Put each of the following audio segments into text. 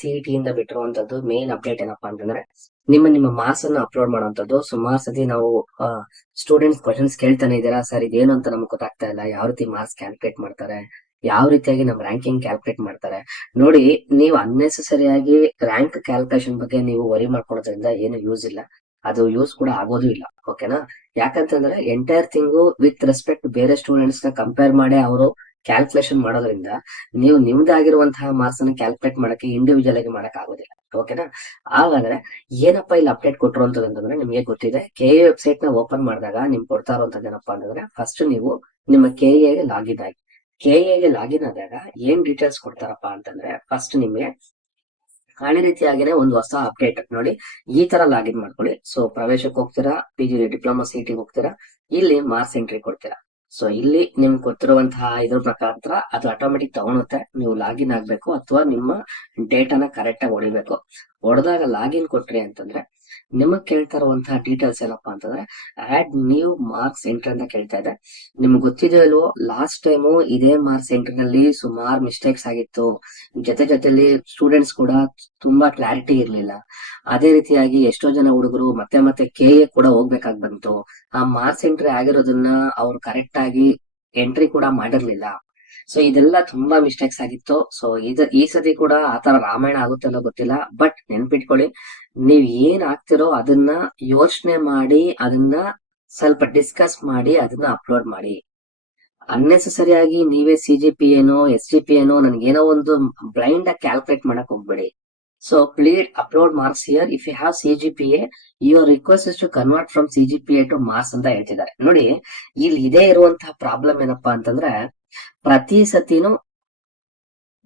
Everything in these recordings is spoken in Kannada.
CET ಇಂದ ಬಿಟ್ಟಿರುವಂತದ್ದು ಮೇನ್ ಅಪ್ಡೇಟ್ ಏನಪ್ಪಾ ಅಂತಂದ್ರೆ ನಿಮ್ಮ ಮಾರ್ಕ್ಸ್ ಅನ್ನು ಅಪ್ಲೋಡ್ ಮಾಡುವಂತದ್ದು. ಸುಮಾರು ಸತಿ ನಾವು ಸ್ಟೂಡೆಂಟ್ಸ್ ಕ್ವಶನ್ಸ್ ಕೇಳ್ತಾನೆ ಇದ್ದೀರಾ, ಸರ್ ಇದೇನು ಅಂತ ನಮ್ಗೆ ಗೊತ್ತಾಗ್ತಾ ಇಲ್ಲ, ಯಾವ ರೀತಿ ಮಾರ್ಕ್ಸ್ ಕ್ಯಾಲ್ಕುಲೇಟ್ ಮಾಡ್ತಾರೆ, ಯಾವ ರೀತಿಯಾಗಿ ನಮ್ ರ್ಯಾಂಕಿಂಗ್ ಕ್ಯಾಲ್ಕುಲೇಟ್ ಮಾಡ್ತಾರೆ. ನೋಡಿ, ನೀವು ಅನ್ನೆಸೆಸರಿ ಆಗಿ ರ್ಯಾಂಕ್ ಕ್ಯಾಲ್ಕುಲೇಷನ್ ಬಗ್ಗೆ ನೀವು ವರಿ ಮಾಡ್ಕೊಳ್ಳೋದ್ರಿಂದ ಏನು ಯೂಸ್ ಇಲ್ಲ, ಅದು ಯೂಸ್ ಕೂಡ ಆಗೋದು ಇಲ್ಲ. ಓಕೆನಾ? ಯಾಕಂತಂದ್ರೆ ಎಂಟೈರ್ ಥಿಂಗು ವಿತ್ ರೆಸ್ಪೆಕ್ಟ್ ಬೇರೆ ಸ್ಟೂಡೆಂಟ್ಸ್ ನ ಕಂಪೇರ್ ಮಾಡಿ ಅವರು ಕ್ಯಾಲ್ಕುಲೇಷನ್ ಮಾಡೋದ್ರಿಂದ ನೀವು ನಿಮ್ದಾಗಿರುವಂತಹ ಮಾರ್ಕ್ಸ್ ಅನ್ನ ಕ್ಯಾಲ್ಕುಲೇಟ್ ಮಾಡಕ್ಕೆ ಇಂಡಿವಿಜುವಲ್ ಆಗಿ ಮಾಡಕ್ ಆಗೋದಿಲ್ಲ. ಓಕೆನಾ? ಹಾಗಾದ್ರೆ ಏನಪ್ಪಾ ಇಲ್ಲಿ ಅಪ್ಡೇಟ್ ಕೊಟ್ಟರು ಅಂತಂದ್ರೆ, ನಿಮ್ಗೆ ಗೊತ್ತಿದೆ KA ವೆಬ್ಸೈಟ್ ನ ಓಪನ್ ಮಾಡಿದಾಗ ನಿಮ್ಗೆ ಕೊಡ್ತಾ ಇರುವಂತದ್ದು ಏನಪ್ಪಾ ಅಂತಂದ್ರೆ, ಫಸ್ಟ್ ನೀವು ನಿಮ್ಮ KA ಗೆ ಲಾಗಿನ್ ಆಗಿ, KA ಗೆ ಲಾಗಿನ್ ಆದಾಗ ಏನ್ ಡೀಟೇಲ್ಸ್ ಕೊಡ್ತಾರಪ್ಪ ಅಂತಂದ್ರೆ, ಫಸ್ಟ್ ನಿಮ್ಗೆ ಹಳೆ ರೀತಿಯಾಗಿನೇ ಒಂದು ಹೊಸ ಅಪ್ಡೇಟ್ ನೋಡಿ, ಈ ತರ ಲಾಗಿನ್ ಮಾಡ್ಕೊಳ್ಳಿ. ಸೊ ಪ್ರವೇಶಕ್ಕೆ ಹೋಗ್ತೀರಾ, PG ಡಿಪ್ಲೊಮಾ CET ಹೋಗ್ತೀರಾ, ಇಲ್ಲಿ ಮಾರ್ಕ್ಸ್ ಎಂಟ್ರಿ ಕೊಡ್ತೀರಾ. ಸೊ ಇಲ್ಲಿ ನಿಮ್ಗೆ ಗೊತ್ತಿರುವಂತಹ ಇದ್ರ ಪ್ರಕಾರ ಅದು ಆಟೋಮೆಟಿಕ್ ತಗೊಳುತ್ತೆ. ನೀವು ಲಾಗಿನ್ ಆಗ್ಬೇಕು ಅಥವಾ ನಿಮ್ಮ ಡೇಟಾನ ಕರೆಕ್ಟ್ ಆಗಿ ಹೊಡಿಬೇಕು. ಹೊಡೆದಾಗ ಲಾಗಿನ್ ಕೊಟ್ರಿ ಅಂತಂದ್ರೆ ನಿಮಗ್ ಕೇಳ್ತಾ ಇರುವಂತಹ ಡೀಟೇಲ್ಸ್ ಏನಪ್ಪಾ ಅಂತಂದ್ರೆ, ಆಡ್ ನ್ಯೂ ಮಾರ್ಕ್ಸ್ ಎಂಟ್ರಿ ಅಂತ ಕೇಳ್ತಾ ಇದೆ. ನಿಮ್ಗೆ ಗೊತ್ತಿದೆ ಅಲ್ವೋ, ಲಾಸ್ಟ್ ಟೈಮು ಇದೇ ಮಾರ್ಕ್ಸ್ ಎಂಟ್ರಿ ನಲ್ಲಿ ಸುಮಾರು ಮಿಸ್ಟೇಕ್ಸ್ ಆಗಿತ್ತು. ಜೊತೆಲಿ ಸ್ಟೂಡೆಂಟ್ಸ್ ಕೂಡ ತುಂಬಾ ಕ್ಲಾರಿಟಿ ಇರ್ಲಿಲ್ಲ. ಅದೇ ರೀತಿಯಾಗಿ ಎಷ್ಟೋ ಜನ ಹುಡುಗರು ಮತ್ತೆ KA ಕೂಡ ಹೋಗ್ಬೇಕಾಗಿ ಬಂತು. ಆ ಮಾರ್ಕ್ಸ್ ಎಂಟ್ರಿ ಆಗಿರೋದನ್ನ ಅವ್ರು ಕರೆಕ್ಟ್ ಆಗಿ ಎಂಟ್ರಿ ಕೂಡ ಮಾಡಿರ್ಲಿಲ್ಲ. ಸೊ ಇದೆಲ್ಲ ತುಂಬಾ ಮಿಸ್ಟೇಕ್ಸ್ ಆಗಿತ್ತು. ಸೊ ಈ ಸತಿ ಕೂಡ ಆತರ ರಾಮಾಯಣ ಆಗುತ್ತಲ್ಲೋ ಗೊತ್ತಿಲ್ಲ, ಬಟ್ ನೆನ್ಪಿಟ್ಕೊಳ್ಳಿ, ನೀವ್ ಏನ್ ಆಗ್ತಿರೋ ಅದನ್ನ ಯೋಚನೆ ಮಾಡಿ, ಅದನ್ನ ಸ್ವಲ್ಪ ಡಿಸ್ಕಸ್ ಮಾಡಿ, ಅದನ್ನ ಅಪ್ಲೋಡ್ ಮಾಡಿ. ಅನ್ನೆಸೆಸರಿ ಆಗಿ ನೀವೇ CGPA SGPA ನನ್ಗೇನೋ ಒಂದು ಬ್ಲೈಂಡ್ ಆಗಿ ಕ್ಯಾಲ್ಕುಲೇಟ್ ಮಾಡಕ್ ಹೋಗ್ಬೇಡಿ. So please upload marks here if you have CGPA. Your request is to convert from CGPA to marks ಅಂತ ಹೇಳ್ತಿದ್ದಾರೆ. ನೋಡಿ, ಇಲ್ಲಿ ಇದೇ ಇರುವಂತಹ ಪ್ರಾಬ್ಲಮ್ ಏನಪ್ಪಾ ಅಂತಂದ್ರೆ, ಪ್ರತಿ ಸತಿನೂ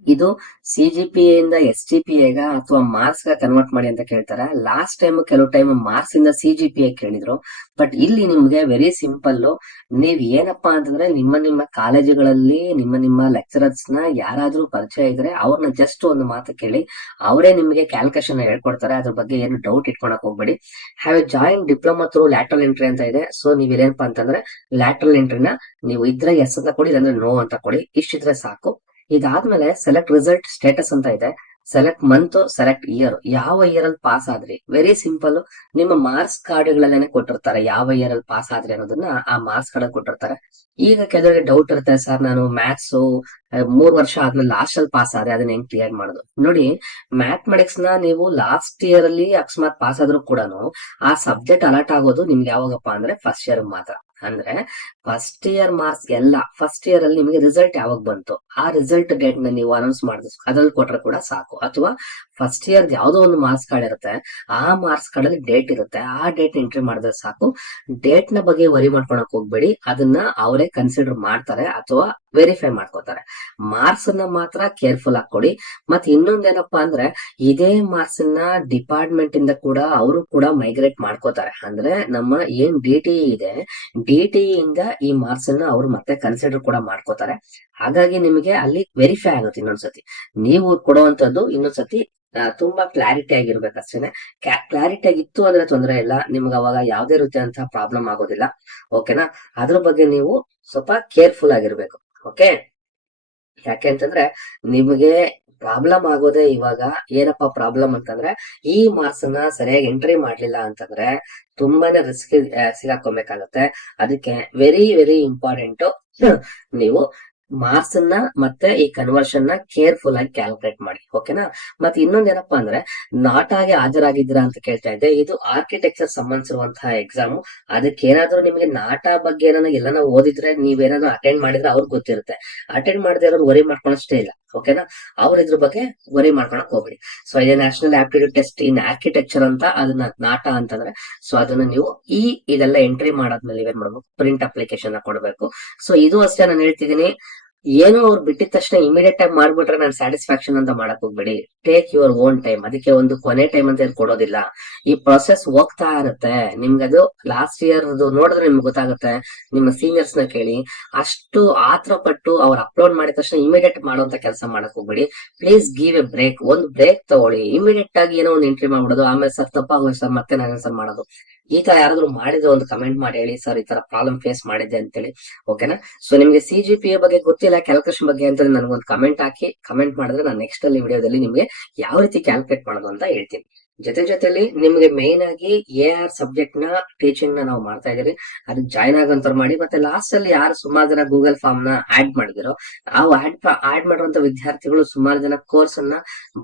ಇದು CGPA ಇಂದ SGPA ಗ ಅಥವಾ ಮಾರ್ಕ್ಸ್ ಗ ಕನ್ವರ್ಟ್ ಮಾಡಿ ಅಂತ ಕೇಳ್ತಾರೆ. ಲಾಸ್ಟ್ ಟೈಮ್ ಕೆಲವು ಟೈಮ್ ಮಾರ್ಕ್ಸ್ ಇಂದ CGPA ಕೇಳಿದ್ರು. ಬಟ್ ಇಲ್ಲಿ ನಿಮ್ಗೆ ವೆರಿ ಸಿಂಪಲ್, ನೀವ್ ಏನಪ್ಪಾ ಅಂತಂದ್ರೆ ನಿಮ್ಮ ಕಾಲೇಜುಗಳಲ್ಲಿ ನಿಮ್ಮ ಲೆಕ್ಚರರ್ಸ್ ನ ಯಾರಾದ್ರೂ ಪರಿಚಯ ಇದ್ರೆ ಅವ್ರನ್ನ ಜಸ್ಟ್ ಒಂದು ಮಾತು ಕೇಳಿ, ಅವರೇ ನಿಮ್ಗೆ ಕ್ಯಾಲ್ಕುಲೇಷನ್ ಹೇಳ್ಕೊಡ್ತಾರೆ. ಅದ್ರ ಬಗ್ಗೆ ಏನು ಡೌಟ್ ಇಟ್ಕೊಳಕ್ ಹೋಗ್ಬೇಡಿ. Have join diploma through lateral entry ಅಂತ ಇದೆ. ಸೊ ನೀವ್ ಇದೇನಪ್ಪಾ ಅಂತಂದ್ರೆ, ಲ್ಯಾಟ್ರಲ್ ಎಂಟ್ರಿನ ನೀವು ಇದ್ರೆ ಎಸ್ ಅಂತ ಕೊಡಿ, ಇಲ್ಲಾಂದ್ರೆ ನೋ ಅಂತ ಕೊಡಿ. ಇಷ್ಟಿದ್ರೆ ಸಾಕು. ಇದಾದ್ಮೇಲೆ ಸೆಲೆಕ್ಟ್ ರಿಸಲ್ಟ್ ಸ್ಟೇಟಸ್ ಅಂತ ಇದೆ. ಸೆಲೆಕ್ಟ್ ಮಂತ್, ಸೆಲೆಕ್ಟ್ ಇಯರ್, ಯಾವ ಇಯರ್ ಅಲ್ಲಿ ಪಾಸ್ ಆದ್ರಿ. ವೆರಿ ಸಿಂಪಲ್, ನಿಮ್ಮ ಮಾರ್ಕ್ಸ್ ಕಾರ್ಡ್ಗಳಲ್ಲೇನೆ ಕೊಟ್ಟಿರ್ತಾರೆ ಯಾವ ಇಯರ್ ಅಲ್ಲಿ ಪಾಸ್ ಆದ್ರಿ ಅನ್ನೋದನ್ನ ಆ ಮಾರ್ಕ್ಸ್ ಕಾರ್ಡ್ ಕೊಟ್ಟಿರ್ತಾರೆ. ಈಗ ಕೆಲವರಿಗೆ ಡೌಟ್ ಇರುತ್ತೆ, ಸರ್ ನಾನು ಮ್ಯಾಥ್ಸ್ 3 ವರ್ಷ ಆದ್ಮೇಲೆ ಲಾಸ್ಟ್ ಅಲ್ಲಿ ಪಾಸ್ ಆದ್ರೆ ಅದನ್ನ ಹೆಂಗ್ ಕ್ಲಿಯರ್ ಮಾಡೋದು. ನೋಡಿ, ಮ್ಯಾಥಮೆಟಿಕ್ಸ್ ನ ನೀವು ಲಾಸ್ಟ್ ಇಯರ್ ಅಲ್ಲಿ ಅಕಸ್ಮಾತ್ ಪಾಸ್ ಆದ್ರೂ ಕೂಡ ಆ ಸಬ್ಜೆಕ್ಟ್ ಅಲರ್ಟ್ ಆಗೋದು ನಿಮ್ಗೆ ಯಾವಾಗಪ್ಪ ಅಂದ್ರೆ ಫಸ್ಟ್ ಇಯರ್ ಮಾತ್ರ. ಅಂದ್ರೆ ಫಸ್ಟ್ ಇಯರ್ ಮಾರ್ಕ್ಸ್ ಎಲ್ಲ ಫಸ್ಟ್ ಇಯರ್ ಅಲ್ಲಿ ನಿಮಗೆ ರಿಸಲ್ಟ್ ಯಾವಾಗ ಬಂತು ಆ ರಿಸಲ್ಟ್ ಡೇಟ್ ನ ನೀವು ಅನೌನ್ಸ್ ಮಾಡಿದ್ರೆ ಅದ್ರಲ್ಲಿ ಕೊಟ್ರೆ ಕೂಡ ಸಾಕು. ಅಥವಾ ಫಸ್ಟ್ ಇಯರ್ ಯಾವ್ದೋ ಒಂದು ಮಾರ್ಕ್ಸ್ ಕಾರ್ಡ್ ಇರುತ್ತೆ, ಆ ಮಾರ್ಕ್ಸ್ ಕಾರ್ಡ್ ಅಲ್ಲಿ ಡೇಟ್ ಇರುತ್ತೆ, ಆ ಡೇಟ್ ಎಂಟ್ರಿ ಮಾಡಿದ್ರೆ ಸಾಕು. ಡೇಟ್ ನ ಬಗ್ಗೆ ವರಿ ಮಾಡ್ಕೊಳಕ್ ಹೋಗ್ಬೇಡಿ, ಅದನ್ನ ಅವರೇ ಕನ್ಸಿಡರ್ ಮಾಡ್ತಾರೆ ಅಥವಾ ವೆರಿಫೈ ಮಾಡ್ಕೋತಾರೆ. ಮಾರ್ಕ್ಸ್ ಅನ್ನ ಮಾತ್ರ ಕೇರ್ಫುಲ್ ಆಗಿ. ಮತ್ತೆ ಇನ್ನೊಂದೇನಪ್ಪಾ ಅಂದ್ರೆ, ಇದೇ ಮಾರ್ಕ್ಸ್ ನ ಡಿಪಾರ್ಟ್ಮೆಂಟ್ ಇಂದ ಕೂಡ ಅವರು ಕೂಡ ಮೈಗ್ರೇಟ್ ಮಾಡ್ಕೋತಾರೆ. ಅಂದ್ರೆ ನಮ್ಮ ಏನ್ DTE ಇದೆ, DTE ಇಂದ ಈ ಮಾರ್ಕ್ಸ್ ಅನ್ನ ಅವರು ಮತ್ತೆ ಕನ್ಸಿಡರ್ ಕೂಡ ಮಾಡ್ಕೋತಾರೆ. ಹಾಗಾಗಿ ನಿಮಗೆ ಅಲ್ಲಿ ವೆರಿಫೈ ಆಗುತ್ತೆ. ಇನ್ನೊಂದ್ಸತಿ ನೀವು ಕೊಡುವಂತದ್ದು ಇನ್ನೊಂದ್ಸತಿ ತುಂಬಾ ಕ್ಲಾರಿಟಿ ಆಗಿರ್ಬೇಕು ಅಷ್ಟೇನೆ. ಕ್ಲಾರಿಟಿ ಆಗಿತ್ತು ಅಂದ್ರೆ ತೊಂದರೆ ಇಲ್ಲ, ನಿಮ್ಗೆ ಅವಾಗ ಯಾವ್ದೇ ರೀತಿಯಂತಹ ಪ್ರಾಬ್ಲಮ್ ಆಗೋದಿಲ್ಲ. ಓಕೆನಾ? ಅದ್ರ ಬಗ್ಗೆ ನೀವು ಸ್ವಲ್ಪ ಕೇರ್ಫುಲ್ ಆಗಿರ್ಬೇಕು. ಓಕೆ? ಯಾಕೆ ಅಂತಂದ್ರೆ ನಿಮಗೆ ಪ್ರಾಬ್ಲಮ್ ಆಗೋದೇ ಇವಾಗ. ಏನಪ್ಪಾ ಪ್ರಾಬ್ಲಮ್ ಅಂತಂದ್ರೆ, ಈ ಮಾರ್ಕ್ಸ್ ಅನ್ನ ಸರಿಯಾಗಿ ಎಂಟ್ರಿ ಮಾಡ್ಲಿಲ್ಲ ಅಂತಂದ್ರೆ ತುಂಬಾನೇ ರಿಸ್ಕ್ ಸಿಗಾಕೊಬೇಕಾಗತ್ತೆ. ಅದಕ್ಕೆ ವೆರಿ ಇಂಪಾರ್ಟೆಂಟ್, ನೀವು ಮಾರ್ಕ್ಸ್ ಅನ್ನ ಮತ್ತೆ ಈ ಕನ್ವರ್ಷನ್ ನ ಕೇರ್ಫುಲ್ ಆಗಿ ಕ್ಯಾಲ್ಕುಲೇಟ್ ಮಾಡಿ. ಓಕೆನಾ? ಮತ್ತೆ ಇನ್ನೊಂದೇನಪ್ಪಾ ಅಂದ್ರೆ, ನಾಟ್ ಆಗಿ ಹಾಜರಾಗಿದ್ದೀರಾ ಅಂತ ಕೇಳ್ತಾ ಇದ್ದೆ. ಇದು ಆರ್ಕಿಟೆಕ್ಚರ್ ಸಂಬಂಧಿಸಿರುವಂತಹ ಎಕ್ಸಾಮ್. ಅದಕ್ಕೆ ಏನಾದ್ರೂ ನಿಮಗೆ ನಾಟ ಬಗ್ಗೆ ಎಲ್ಲಾನ ಓದಿದ್ರೆ, ನೀವೇನಾದ್ರೂ ಅಟೆಂಡ್ ಮಾಡಿದ್ರೆ ಅವ್ರಿಗೆ ಗೊತ್ತಿರುತ್ತೆ. ಅಟೆಂಡ್ ಮಾಡದೇ ಇರೋರು ವರಿ ಮಾಡ್ಕೊಳಷ್ಟೇ ಇಲ್ಲ. ಓಕೆನಾ? ಅವ್ರ ಇದ್ರ ಬಗ್ಗೆ ವರಿ ಮಾಡ್ಕೊಳಕ್ ಹೋಗ್ಬೇಡಿ. ಸೊ ಇದೇ national aptitude test in architecture ಅಂತ, ಅದನ್ನ ನಾಟ ಅಂತಂದ್ರೆ, ಸೊ ಅದನ್ನ ನೀವು ಇದೆಲ್ಲ ಎಂಟ್ರಿ ಮಾಡಾದ್ಮೇಲೆ ಏನ್ ಮಾಡ್ಬೇಕು, ಪ್ರಿಂಟ್ ಅಪ್ಲಿಕೇಶನ್ ಕೊಡಬೇಕು. ಸೊ ಇದು ಅಷ್ಟೇ ನಾನು ಹೇಳ್ತಿದ್ದೀನಿ. ಏನೋ ಅವ್ರು ಬಿಟ್ಟಿದ ತಕ್ಷಣ ಇಮಿಡಿಯೇಟ್ ಆಗಿ ಮಾಡ್ಬಿಟ್ರೆ ನಾನು ಸ್ಯಾಟಿಸ್ಫ್ಯಾಕ್ಷನ್ ಅಂತ ಮಾಡಕ್ ಹೋಗ್ಬೇಡಿ. Take your own time. ಅದಕ್ಕೆ ಒಂದು ಕೊನೆ ಟೈಮ್ ಅಂತ ಕೊಡೋದಿಲ್ಲ. ಈ ಪ್ರೊಸೆಸ್ ಹೋಗ್ತಾ ಇರುತ್ತೆ. ನಿಮ್ಗದು ಲಾಸ್ಟ್ ಇಯರ್ ನೋಡಿದ್ರೆ ನಿಮ್ಗೆ ಗೊತ್ತಾಗುತ್ತೆ. ನಿಮ್ಮ ಸೀನಿಯರ್ಸ್ ನ ಕೇಳಿ. ಅಷ್ಟು ಆತರ ಪಟ್ಟು ಅವ್ರು ಅಪ್ಲೋಡ್ ಮಾಡಿದ ತಕ್ಷಣ ಇಮಿಡಿಯೇಟ್ ಮಾಡುವಂತ ಕೆಲಸ ಮಾಡಕ್ ಹೋಗ್ಬೇಡಿ. Please give a break. ಒಂದು ಬ್ರೇಕ್ ತಗೊಳ್ಳಿ. ಇಮಿಡಿಯೇಟ್ ಆಗಿ ಏನೋ ಒಂದು ಎಂಟ್ರಿ ಮಾಡ್ಬಿಡೋದು, ಆಮೇಲೆ ಸರ್ ತಪ್ಪಾಗೋದು ಸರ್ ಮತ್ತೆ ನಾನು ಸರ್ ಮಾಡೋದು. ಈ ತರ ಯಾರಾದ್ರೂ ಮಾಡಿದ್ರೆ ಒಂದು ಕಮೆಂಟ್ ಮಾಡಿ ಹೇಳಿ ಸರ್, ಈ ತರ ಪ್ರಾಬ್ಲಮ್ ಫೇಸ್ ಮಾಡಿದ್ದೆ ಅಂತೇಳಿ. ಓಕೆನಾ? ಸೊ ನಿಮ್ಗೆ CGPA ಬಗ್ಗೆ ಗೊತ್ತಿಲ್ಲ, ಕ್ಯಾಲ್ಕುಲೇಷನ್ ಬಗ್ಗೆ ಅಂತ ನನಗೊಂದು ಕಮೆಂಟ್ ಹಾಕಿ, ಕಮೆಂಟ್ ಮಾಡಿದ್ರೆ ನಾನು ನೆಕ್ಸ್ಟ್ ಅಲ್ಲಿ ವಿಡಿಯೋದಲ್ಲಿ ನಿಮ್ಗೆ ಯಾವ ರೀತಿ ಕ್ಯಾಲ್ಕುಲೇಟ್ ಮಾಡೋದು ಅಂತ ಹೇಳ್ತೀನಿ. ಜೊತೆಲಿ ನಿಮ್ಗೆ ಮೇನ್ ಆಗಿ AR ಸಬ್ಜೆಕ್ಟ್ ನ ಟೀಚಿಂಗ್ ನ ನಾವು ಮಾಡ್ತಾ ಇದೀವಿ. ಅದಕ್ಕೆ ಜಾಯ್ನ್ ಆಗಂತವ್ರು ಮಾಡಿ. ಮತ್ತೆ ಲಾಸ್ಟ್ ಅಲ್ಲಿ ಯಾರು ಸುಮಾರು ಜನ ಗೂಗಲ್ ಫಾರ್ಮ್ ನ ಆಡ್ ಮಾಡಿದಿರೋ, ಆ ಆಡ್ ಮಾಡಿರುವಂತ ವಿದ್ಯಾರ್ಥಿಗಳು ಸುಮಾರು ಜನ ಕೋರ್ಸ್ ಅನ್ನ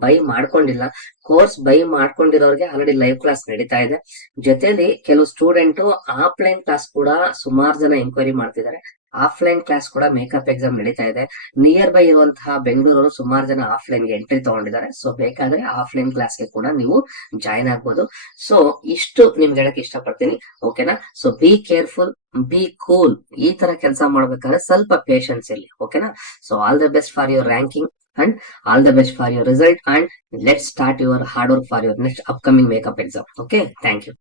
ಬೈ ಮಾಡ್ಕೊಂಡಿಲ್ಲ. ಕೋರ್ಸ್ ಬೈ ಮಾಡ್ಕೊಂಡಿರೋರಿಗೆ ಆಲ್ರೆಡಿ ಲೈವ್ ಕ್ಲಾಸ್ ನಡೀತಾ ಇದೆ. ಜೊತೆಲಿ ಕೆಲವು ಸ್ಟೂಡೆಂಟ್ ಆಫ್ಲೈನ್ ಕ್ಲಾಸ್ ಕೂಡ ಸುಮಾರು ಜನ ಎಂಕ್ವೈರಿ ಮಾಡ್ತಿದ್ದಾರೆ. ಆಫ್ಲೈನ್ ಕ್ಲಾಸ್ ಕೂಡ ಮೇಕಪ್ ಎಕ್ಸಾಮ್ ನಡೀತಾ ಇದೆ. ನಿಯರ್ ಬೈ ಇರುವಂತಹ ಬೆಂಗಳೂರು ಸುಮಾರು ಜನ ಆಫ್ಲೈನ್ ಗೆ ಎಂಟ್ರಿ ತಗೊಂಡಿದ್ದಾರೆ. ಸೊ ಬೇಕಾದ್ರೆ ಆಫ್ಲೈನ್ ಕ್ಲಾಸ್ ಗೆ ಕೂಡ ನೀವು ಜಾಯ್ನ್ ಆಗ್ಬೋದು. ಸೊ ಇಷ್ಟು ನಿಮ್ಗೆ ಹೇಳಕ್ ಇಷ್ಟಪಡ್ತೀನಿ. ಓಕೆನಾ? So be careful, B cool. ಈ ತರ ಕೆಲಸ ಮಾಡ್ಬೇಕಾದ್ರೆ ಸ್ವಲ್ಪ ಪೇಷನ್ಸ್ ಇರ್ಲಿ. ಓಕೆನಾ? So all the best for your ranking and all the best for your result, and let's start your hard work for your next upcoming makeup exam. Okay, thank you.